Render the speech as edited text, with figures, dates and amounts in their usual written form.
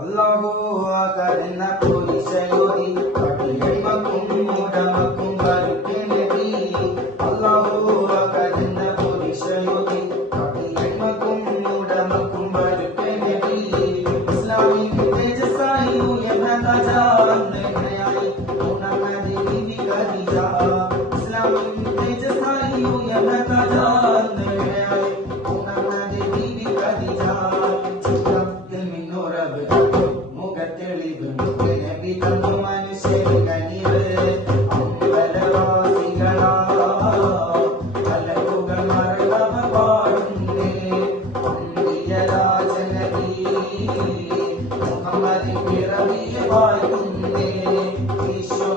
അല്ലാഹു കരുണ പുരിശയോതി പട്ടിയടിമക്കും മൂടമക്കും കരുത്തെ നബി അല്ലാഹു കരുണ പുരിശയോതി പട്ടിയടിമക്കും മൂടമക്കും കരുത്തെ നബി ഇസ്ലാമിക തേജസ്സായി ഉയർന്ന താജാൻ നയായി മുഹമ്മദ് ബിബി ഖദീജ ഇസ്ലാമിക തേജസ്സായി ഉയർന്ന താജാൻ നയായി മുഹമ്മദ് ബിബി ഖദീജ മനുഷ്യർ കനിവ് അമ്പലവാസികളാ അലകുകൾ മറവ പാടുന്നേ അന്ത്യരാജനീ മുഹമ്മദ് പിറവിയെ വാഴ്ത്തുന്നേ ഈശോ